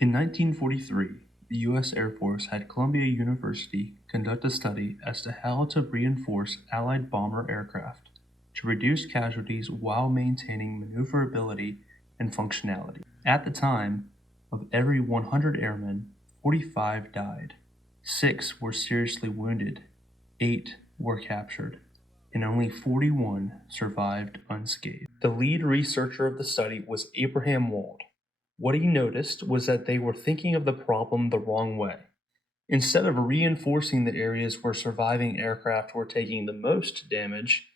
In 1943, the U.S. Air Force had Columbia University conduct a study as to how to reinforce Allied bomber aircraft to reduce casualties while maintaining maneuverability and functionality. At the time, of every 100 airmen, 45 died, 6 were seriously wounded, 8 were captured, and only 41 survived unscathed. The lead researcher of the study was Abraham Wald. What he noticed was that they were thinking of the problem the wrong way. Instead of reinforcing the areas where surviving aircraft were taking the most damage,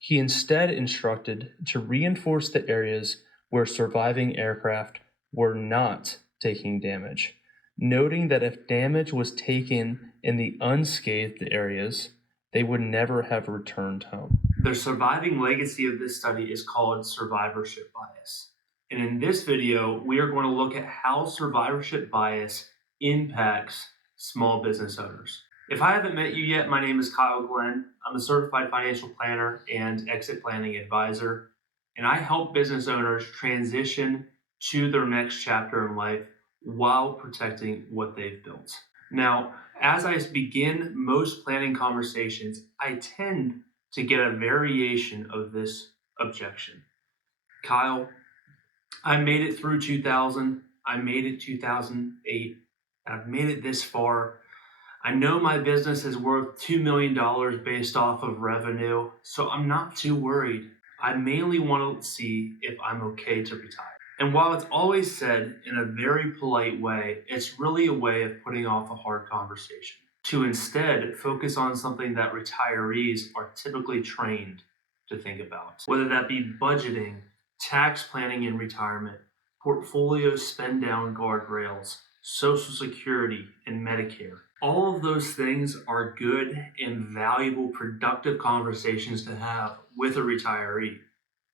he instead instructed to reinforce the areas where surviving aircraft were not taking damage, noting that if damage was taken in the unscathed areas, they would never have returned home. The surviving legacy of this study is called survivorship bias. And in this video, we are going to look at how survivorship bias impacts small business owners. If I haven't met you yet, my name is Kyle Glenn. I'm a certified financial planner and exit planning advisor, and I help business owners transition to their next chapter in life while protecting what they've built. Now, as I begin most planning conversations, I tend to get a variation of this objection. Kyle, I made it through 2000, I made it 2008, and I've made it this far. I know my business is worth $2 million based off of revenue, so I'm not too worried. I mainly want to see if I'm okay to retire. And while it's always said in a very polite way, it's really a way of putting off a hard conversation. To instead focus on something that retirees are typically trained to think about, whether that be budgeting, tax planning in retirement, portfolio spend down guardrails, Social Security, and Medicare. All of those things are good and valuable, productive conversations to have with a retiree.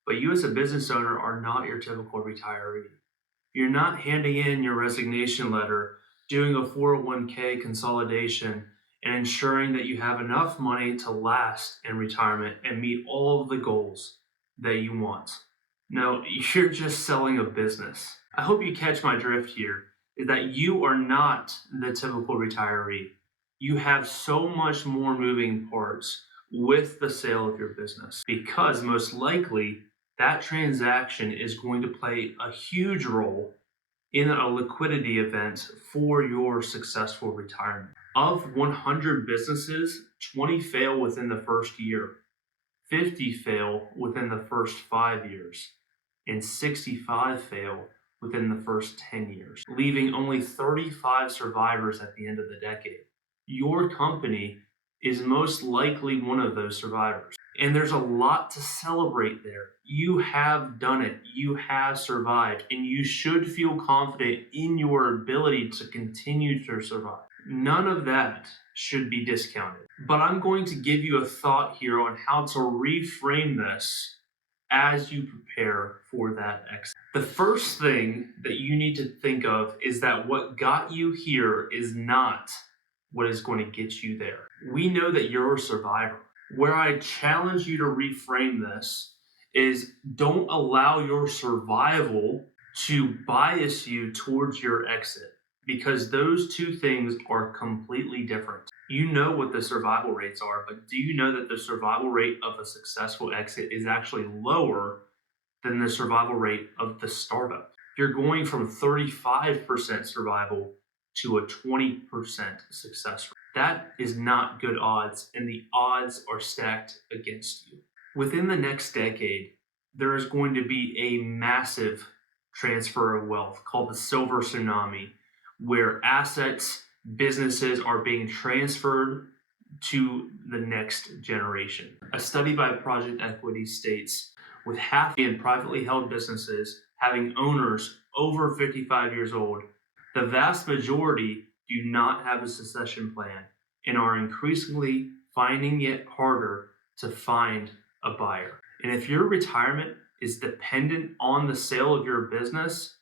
But you as a business owner are not your typical retiree. You're not handing in your resignation letter, doing a 401k consolidation, and ensuring that you have enough money to last in retirement and meet all of the goals that you want. No, you're just selling a business. I hope you catch my drift here, is that you are not the typical retiree. You have so much more moving parts with the sale of your business, because most likely that transaction is going to play a huge role in a liquidity event for your successful retirement. Of 100 businesses, 20 fail within the first year, 50 fail within the first 5 years, and 65 fail within the first 10 years, leaving only 35 survivors at the end of the decade. Your company is most likely one of those survivors. And there's a lot to celebrate there. You have done it. You have survived. And you should feel confident in your ability to continue to survive. None of that should be discounted. But I'm going to give you a thought here on how to reframe this as you prepare for that exit. The first thing that you need to think of is that what got you here is not what is going to get you there. We know that you're a survivor. Where I challenge you to reframe this is don't allow your survival to bias you towards your exit, because those two things are completely different. You know what the survival rates are, but do you know that the survival rate of a successful exit is actually lower than the survival rate of the startup? You're going from 35% survival to a 20% success rate. That is not good odds, and the odds are stacked against you. Within the next decade, there is going to be a massive transfer of wealth called the silver tsunami, where assets, businesses are being transferred to the next generation. A study by Project Equity states with half in privately held businesses having owners over 55 years old, the vast majority do not have a succession plan and are increasingly finding it harder to find a buyer. And if your retirement is dependent on the sale of your business,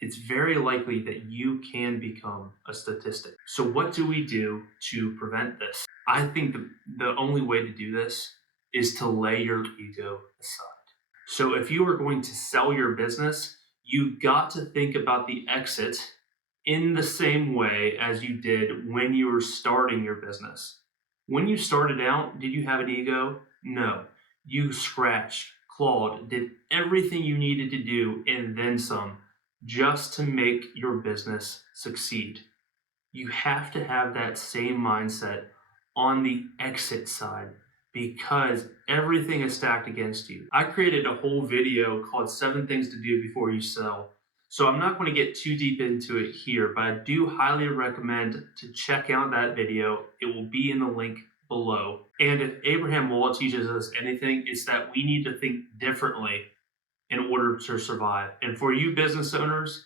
it's very likely that you can become a statistic. So what do we do to prevent this? I think the only way to do this is to lay your ego aside. So if you are going to sell your business, you've got to think about the exit in the same way as you did when you were starting your business. When you started out, did you have an ego? No. You scratched, clawed, did everything you needed to do and then some just to make your business succeed. You have to have that same mindset on the exit side because everything is stacked against you. I created a whole video called 7 Things to Do Before You Sell. So I'm not going to get too deep into it here, but I do highly recommend to check out that video. It will be in the link below. And if Abraham Wall teaches us anything, it's that we need to think differently in order to survive. And for you business owners,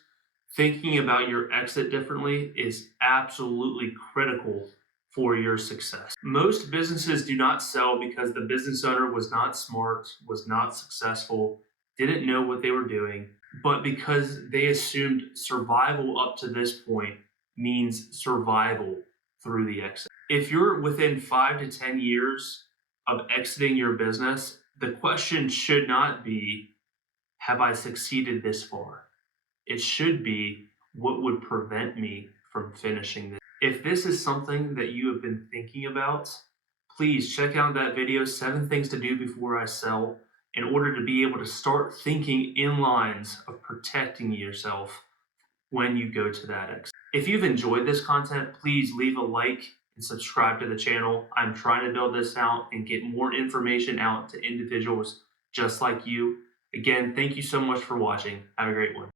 thinking about your exit differently is absolutely critical for your success. Most businesses do not sell because the business owner was not smart, was not successful, didn't know what they were doing, but because they assumed survival up to this point means survival through the exit. If you're within 5 to 10 years of exiting your business, the question should not be, have I succeeded this far? It should be, what would prevent me from finishing this? If this is something that you have been thinking about, please check out that video, 7 Things to Do Before I Sell, in order to be able to start thinking in lines of protecting yourself when you go to that exit. If you've enjoyed this content, please leave a like and subscribe to the channel. I'm trying to build this out and get more information out to individuals just like you. Again, thank you so much for watching. Have a great one.